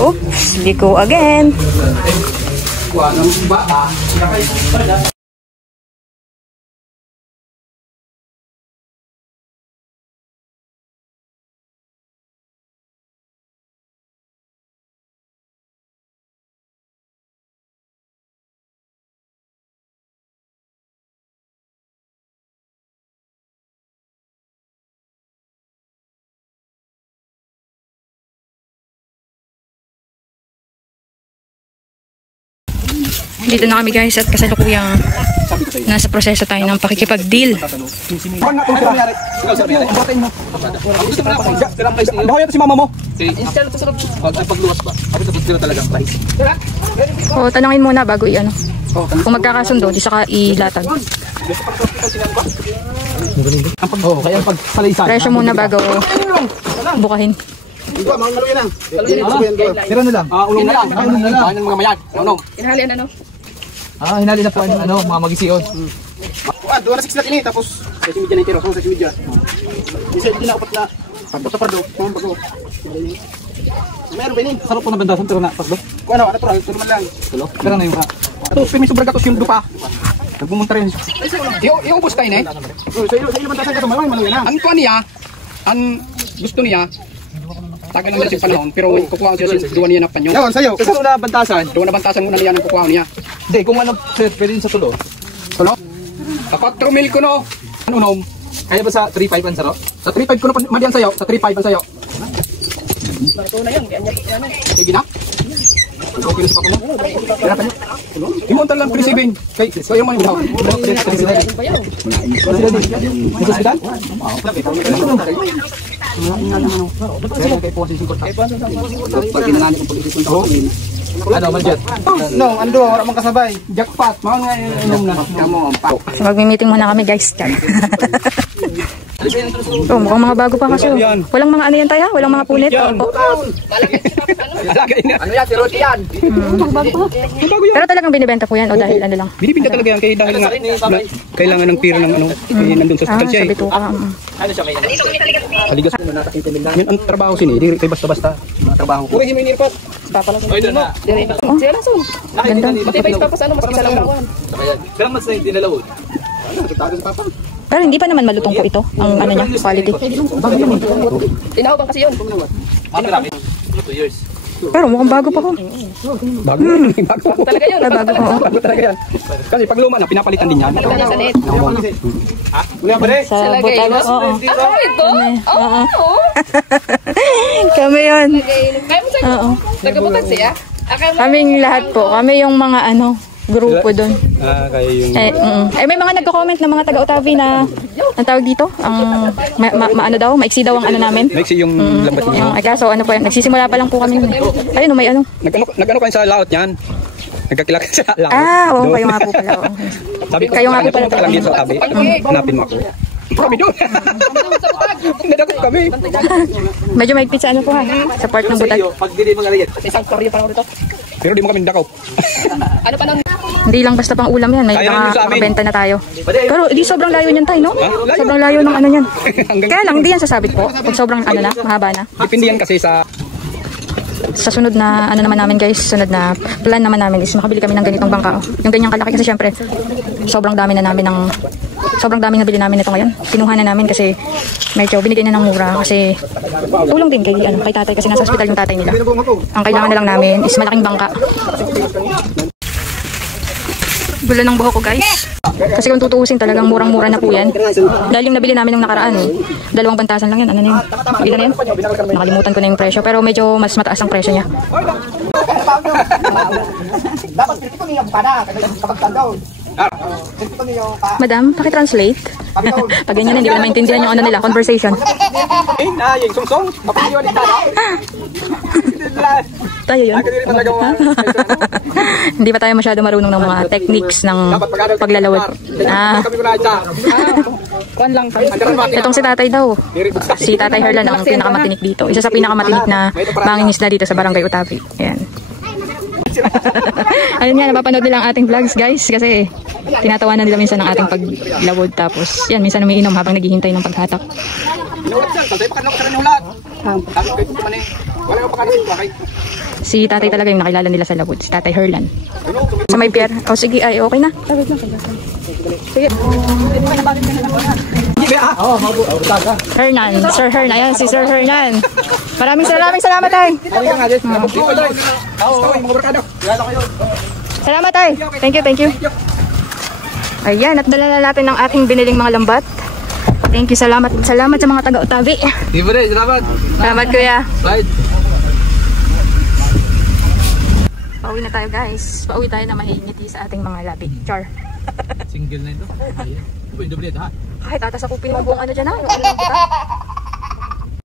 Oops, liko again. Dito na kami guys at kasalukuyang nasa proseso tayo ng pakikipag-deal. Si mama mo. O, tanongin muna bago i-ano. Kung magkakasundo, di saka ilatag. Presyo muna bago bukahin. Tira na lang. Ulong na lang. Ano mga mayat? Inhalian ano? Hinali na po mga magisiyon. Doon na 6 na kini tapos sa media na tiro, sa media. Isa din ako patla. Pagbo sa pardo, bago. Meron ba ini? Sarap po na bandasan pero na pagdo. Kuno ano to, man lang. Tulo. Pero na yung Ato pimi sobra gatos yung dupa. nagpumunta rin. Yung bus tayo na eh. Sa iyo bantasan ka to, malawin na. Ang kuha niya, ang gusto niya, tagal naman siya panahon, pero kukuha siya sa duwan niya na panyo. Yawan sayo. Kasi na bantasan. Duwan na bantasan muna niya ng kukuha niya. Hindi, kung ano, pwede din sa tulo. Tulo? Kapag trumil ko no, ano nom? Kaya ba sa 3.5 ang saro? Sa 3.5 ko na madiyan sa'yo, sa 3.5 ang sa'yo. Ito na yan, yan. Sige na? Okay na sa pakulo. Hirapan niyo. Imuntan lang, pre-7. Kaya yung mga yung Hospital? Ano, Manjet? No, ando, wala mong kasabay. jackpot, mga nga inom na. So magmi-meeting muna kami guys. Oh, mukhang mga bago pa kasi. Walang mga ano yan tayo? Walang mga punit? Ano yan, si Roti yan. Bago pa. Pero talagang binibenta po yan o dahil ano lang? Binibinta talaga yan, kaya dahil nga kailangan ng pira ng ano, nandun sa hospital siya Sa eh. bituka. Kaligas mo na yan ang trabaho sini, hindi kay basta-basta mga trabaho ko. Purihin mo yung nirpat. Oy, doon na. Siya lang Ganda. Pati pa ipapas ano, mas isa lang bawan. Pero mas na hindi nalawod. Pero hindi pa naman malutong po ito. Ang ano niya, quality. Tinaw ba kasi yun? Ano marami? 2 years. Pero mukhang bago pa ko. Bago. Bago talaga yun. Bago, oo. Bago talaga yan. Kasi pag luma na, pinapalitan din yan. Sa net. Sa butalo. Oo. Ito? Oo. Kami yun. Oo. Nagabutag siya? Kaming lahat po. Kami yung mga ano, grupo doon. Kaya yung... May mga nagko-comment ng mga taga-Utavi na ang tawag dito, ang ano daw, maiksi daw ang ano namin. Maiksi yung lambat niya. Ay kaso ano po yan, nagsisimula pa lang po kami. Ayun, may ano. Nag-ano kayo sa laot niyan? Nagkakilala sa laot. Oo, kayo nga po pala. Sabi ko, Kayo nga po pala. lang dito sa tabi. Hanapin mo ako. Kami doon. Nadakot kami. Medyo maigpit sa ano po ha, sa part ng butag. Pag dili mga riyet. Isang storya pa lang dito. Pero di mo kami nadakaw. Ano pa nang... Hindi lang basta pang ulam yan, may nakabenta na tayo. Pero di sobrang layo niyan tayo, no? Sobrang layo ng ano yan. Kaya lang, hindi yan sasabit po. Pag sobrang ano na, mahaba na. Depende yan kasi sa Sa sunod na ano naman namin guys, sunod na plan naman namin is makabili kami ng ganitong bangka. Yung ganyang kalaki kasi syempre sobrang dami na bili namin ito ngayon. Kinuha na namin kasi medyo binigay na ng mura kasi tulong din kay tatay kasi nasa hospital yung tatay nila. Ang kailangan na lang namin is malaking bangka. Gulo ng buhok ko guys. Kasi kung tutuusin talagang murang-mura na po yan. Dahil yung nabili namin ng nakaraan eh. 2 bantasan lang yan. Ano na yun? Ilan na yan? Nakalimutan ko na yung presyo. Pero medyo mas mataas ang presyo niya. Madam, pakitranslate. Pag ganyan hindi ko na maintindihan yung ano nila, conversation. Yung sungsong, mapiliwan ito. Tayo yun. Hindi pa tayo masyado marunong ng mga techniques ng paglalawad. Itong si tatay daw. Si tatay Herlan ang pinakamatinik dito. Isa sa pinakamatinik na mangingisda dito sa Barangay Utavi. Ayan. Ayun nga, napapanood nila ang ating vlogs guys kasi tinatawanan nila minsan ng ating paglawod tapos yan, minsan umiinom habang naghihintay ng paghatak. Inulat sir, kalsay pa kanila yung lahat. Tapos kayo po man eh. Wala yung pakarasin ko, okay? Si tatay talaga yung nakilala nila sa Lawod, si tatay Herlan. Sa may pier. O sige, ay okay na. Sige. Hernan, Sir Hernan. Ayan, si Sir Hernan. Maraming salamat tay. Salamat tay. Thank you. Ayan, at dala na natin ang ating biniling mga lambat. Thank you, salamat sa mga taga-Utabi. Di ba rin, salamat. Salamat kuya. Bye. Pauwi na tayo guys. Pauwi tayo na mahingiti sa ating mga labi. Char. Single na ito. Ayan. Ito, yung doble ito ha. Kahit atas akupin mo buong ano dyan ha. Yung ano lang kita.